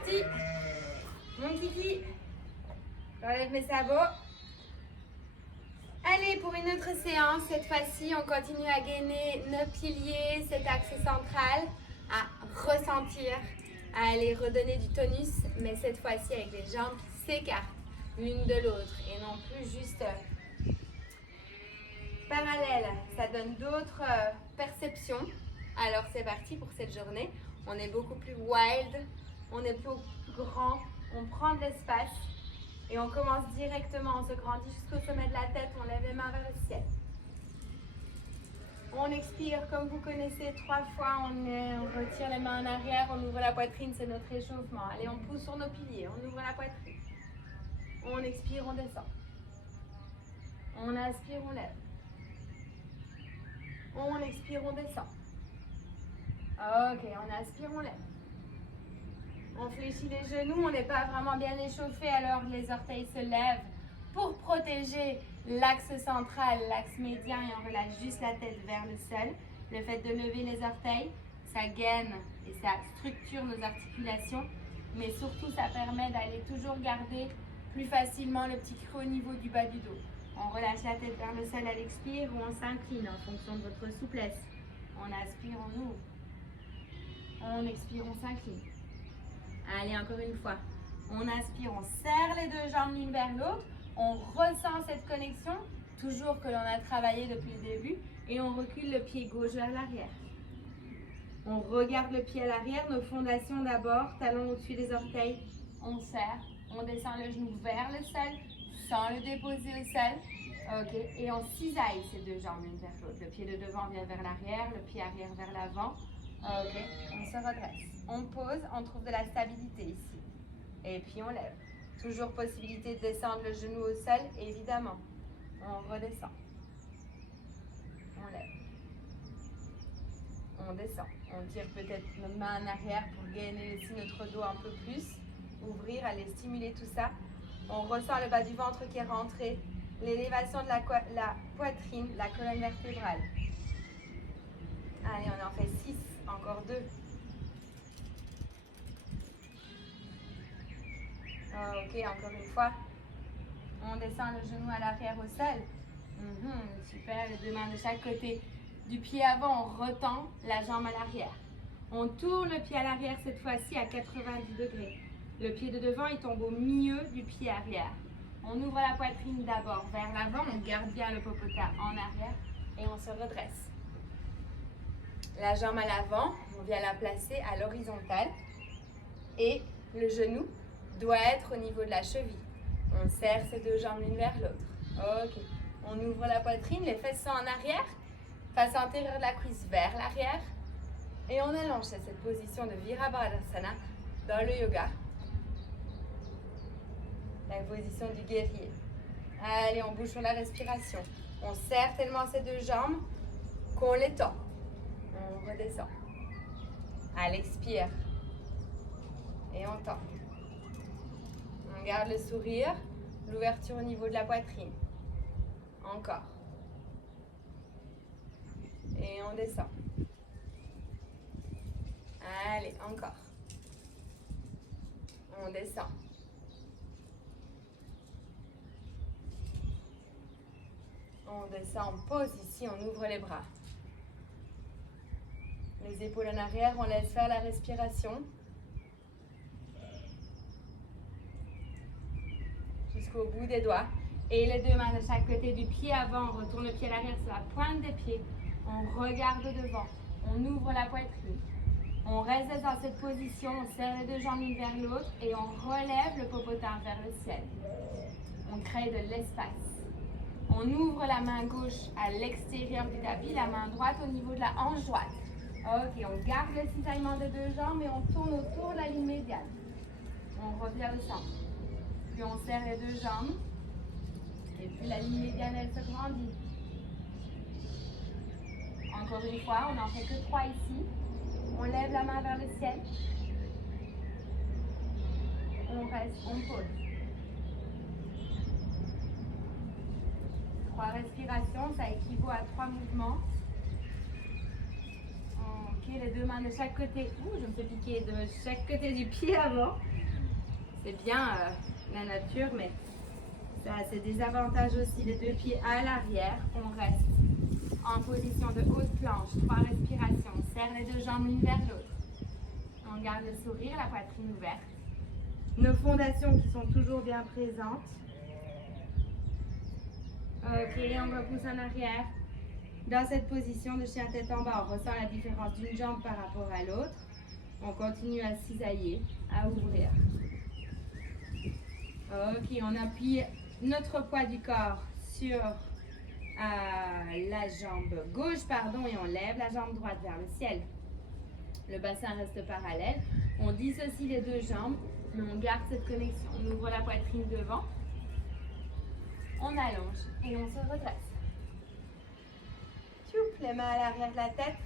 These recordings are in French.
parti. Mon kiki. J'enlève mes sabots. Allez, pour une autre séance, cette fois-ci, on continue à gainer nos piliers, cet axe central, à ressentir, à aller redonner du tonus, mais cette fois-ci avec les jambes qui s'écartent l'une de l'autre et non plus juste parallèles. Ça donne d'autres perceptions. Alors c'est parti pour cette journée. On est beaucoup plus wild, on est beaucoup plus grand, on prend de l'espace. Et on commence directement, on se grandit jusqu'au sommet de la tête, on lève les mains vers le ciel. On expire comme vous connaissez 3 fois, on retire les mains en arrière, on ouvre la poitrine, c'est notre échauffement. Allez, on pousse sur nos piliers, on ouvre la poitrine. On expire, on descend. On inspire, on lève. On expire, on descend. Ok, on inspire, on lève. On fléchit les genoux, on n'est pas vraiment bien échauffé, alors les orteils se lèvent pour protéger l'axe central, l'axe médian, et on relâche juste la tête vers le sol. Le fait de lever les orteils, ça gaine et ça structure nos articulations, mais surtout ça permet d'aller toujours garder plus facilement le petit creux au niveau du bas du dos. On relâche la tête vers le sol à l'expire ou on s'incline en fonction de votre souplesse. On inspire, on ouvre. On expire, on s'incline. Allez, encore une fois. On inspire, on serre les deux jambes l'une vers l'autre. On ressent cette connexion, toujours que l'on a travaillé depuis le début. Et on recule le pied gauche vers l'arrière. On regarde le pied à l'arrière, nos fondations d'abord, talons au-dessus des orteils. On serre, on descend le genou vers le sol, sans le déposer au sol. Ok, et on cisaille ces deux jambes l'une vers l'autre. Le pied de devant vient vers l'arrière, le pied arrière vers l'avant. Ok, on se redresse. On pose, on trouve de la stabilité ici. Et puis on lève. Toujours possibilité de descendre le genou au sol, évidemment. On redescend. On lève. On descend. On tire peut-être nos mains en arrière pour gainer aussi notre dos un peu plus. Ouvrir, aller stimuler tout ça. On ressent le bas du ventre qui est rentré. L'élévation de la poitrine, la colonne vertébrale. Allez, on en fait 6. Encore 2. Ok, encore une fois. On descend le genou à l'arrière au sol. Super, les deux mains de chaque côté. Du pied avant, on retend la jambe à l'arrière. On tourne le pied à l'arrière cette fois-ci à 90 degrés. Le pied de devant, il tombe au milieu du pied arrière. On ouvre la poitrine d'abord vers l'avant, on garde bien le popotin en arrière et on se redresse. La jambe à l'avant, on vient la placer à l'horizontale et le genou doit être au niveau de la cheville. On serre ces deux jambes l'une vers l'autre. Ok. On ouvre la poitrine, les fesses sont en arrière, face antérieure de la cuisse vers l'arrière. Et on allonge cette position de Virabhadrasana dans le yoga. La position du guerrier. Allez, on bouge sur la respiration. On serre tellement ces deux jambes qu'on les tend. On redescend. À l'expire. Et on tend. On garde le sourire, l'ouverture au niveau de la poitrine. Encore. Et on descend. Allez, encore. On descend. On descend, on pose ici, on ouvre les bras. Les épaules en arrière, on laisse faire la respiration. Jusqu'au bout des doigts. Et les deux mains de chaque côté du pied avant, on retourne le pied à l'arrière sur la pointe des pieds. On regarde devant. On ouvre la poitrine. On reste dans cette position, on serre les deux jambes l'une vers l'autre et on relève le popotin vers le ciel. On crée de l'espace. On ouvre la main gauche à l'extérieur du tapis, la main droite au niveau de la hanche droite. Ok, on garde le cisaillement des deux jambes et on tourne autour de la ligne médiane. On revient au centre. Puis on serre les deux jambes. Et puis la ligne médiane, elle se grandit. Encore une fois, on n'en fait que 3 ici. On lève la main vers le ciel. On reste, on pose. 3 respirations, ça équivaut à 3 mouvements. On Ok, les deux mains de chaque côté. Ouh, je me fais piquer de chaque côté du pied avant. C'est bien la nature, mais ça a ses désavantages aussi. Les deux pieds à l'arrière. On reste en position de haute planche. 3 respirations. On serre les deux jambes l'une vers l'autre. On garde le sourire, la poitrine ouverte. Nos fondations qui sont toujours bien présentes. Ok, on repousse en arrière. Dans cette position de chien tête en bas, on ressent la différence d'une jambe par rapport à l'autre. On continue à cisailler, à ouvrir. Ok, on appuie notre poids du corps sur la jambe gauche, pardon, et on lève la jambe droite vers le ciel. Le bassin reste parallèle. On dissocie les deux jambes, mais on garde cette connexion. On ouvre la poitrine devant. On allonge et on se redresse. Tchoup, les mains à l'arrière de la tête.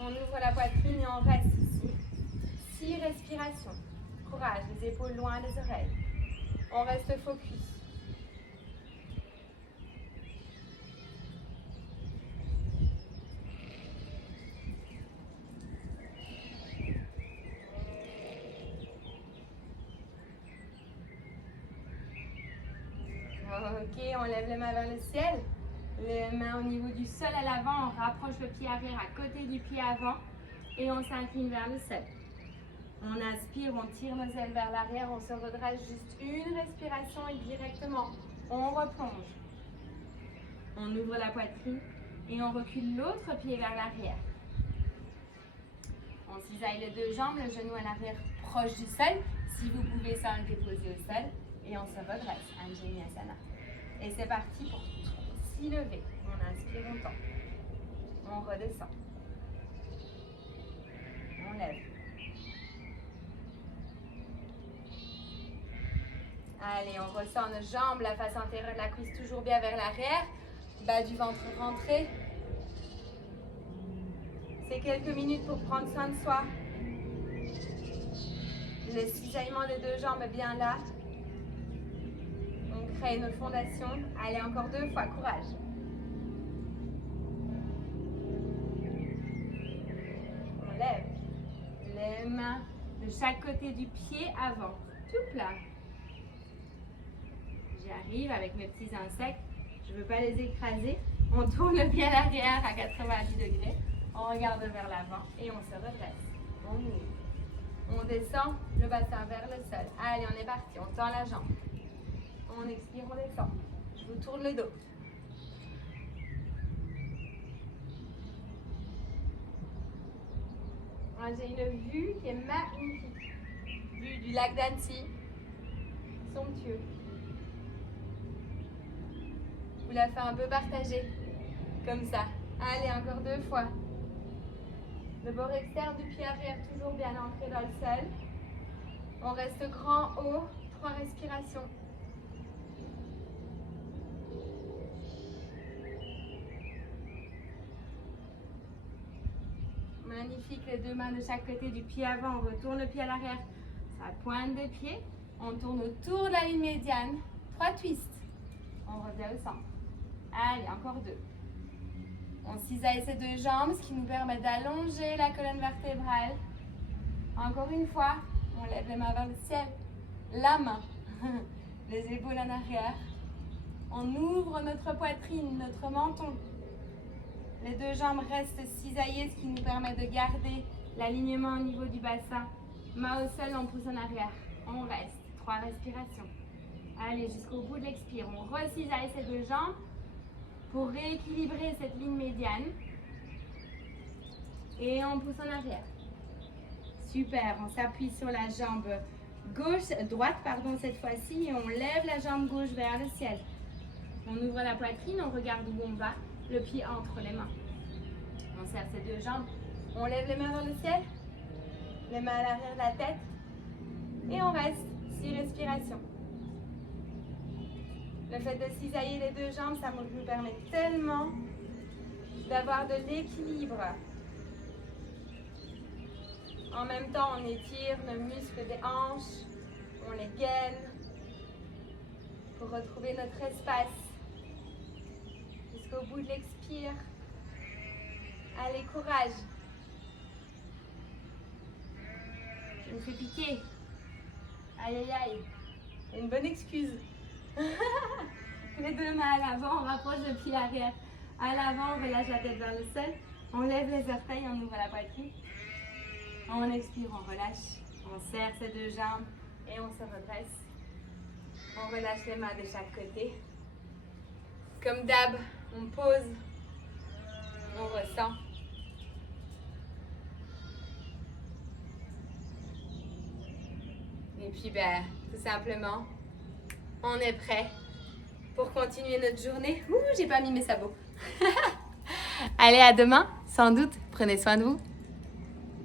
On ouvre la poitrine et on reste ici. 6 respirations. Courage, les épaules loin des oreilles. On reste focus. Ok, on lève les mains vers le ciel. Les mains au niveau du sol à l'avant. On rapproche le pied arrière à côté du pied avant. Et on s'incline vers le sol. On inspire, on tire nos ailes vers l'arrière. On se redresse juste une respiration et directement, on replonge. On ouvre la poitrine et on recule l'autre pied vers l'arrière. On cisaille les deux jambes, le genou à l'arrière proche du sol. Si vous pouvez ça, le déposer au sol. Et on se redresse, Anjaneyasana. Et c'est parti pour s'y lever. On inspire, on tend. On redescend. On lève. Allez, on ressent nos jambes, la face antérieure de la cuisse toujours bien vers l'arrière. Bas du ventre rentré. C'est quelques minutes pour prendre soin de soi. Le cisaillement des deux jambes est bien là. On crée nos fondations. Allez, encore 2 fois, courage. On lève les mains de chaque côté du pied avant. Tout plat. J'arrive avec mes petits insectes. Je ne veux pas les écraser. On tourne le pied à l'arrière à 90 degrés. On regarde vers l'avant et on se redresse. On ouvre. On descend le bassin vers le sol. Allez, on est parti. On tend la jambe. On expire, on descend. Je vous tourne le dos. J'ai une vue qui est magnifique. Vue du lac d'Annecy. Somptueux. Vous la faites un peu partager. Comme ça. Allez, encore 2 fois. Le bord externe du pied arrière toujours bien ancré dans le sol. On reste grand haut. 3 respirations. Magnifique, les deux mains de chaque côté du pied avant. On retourne le pied à l'arrière. Ça pointe des pieds. On tourne autour de la ligne médiane. 3 twists. On revient au centre. Allez, encore 2. On cisaille ces deux jambes, ce qui nous permet d'allonger la colonne vertébrale. Encore une fois, on lève les mains vers le ciel. La main, les épaules en arrière. On ouvre notre poitrine, notre menton. Les deux jambes restent cisaillées, ce qui nous permet de garder l'alignement au niveau du bassin. Main au sol, on pousse en arrière. On reste. 3 respirations. Allez, jusqu'au bout de l'expire. On recisaille ces deux jambes pour rééquilibrer cette ligne médiane. Et on pousse en arrière. Super, on s'appuie sur la jambe droite cette fois-ci, et on lève la jambe gauche vers le ciel. On ouvre la poitrine, on regarde où on va, le pied entre les mains. On serre ces deux jambes, on lève les mains vers le ciel, les mains à l'arrière de la tête, et on reste 6 respirations. Le fait de cisailler les deux jambes, ça nous permet tellement d'avoir de l'équilibre. En même temps, on étire nos muscles des hanches, on les gaine pour retrouver notre espace jusqu'au bout de l'expire. Allez, courage. Je me fais piquer. Aïe, aïe, aïe. Une bonne excuse. Les deux mains à l'avant, on rapproche le pied arrière. À l'avant, on relâche la tête vers le sol. On lève les orteils, on ouvre la poitrine. On expire, on relâche. On serre ses deux jambes et on se redresse. On relâche les mains de chaque côté. Comme d'hab, on pose. On ressent. Et puis, tout simplement, on est prêt pour continuer notre journée. Ouh, j'ai pas mis mes sabots. Allez, à demain, sans doute. Prenez soin de vous.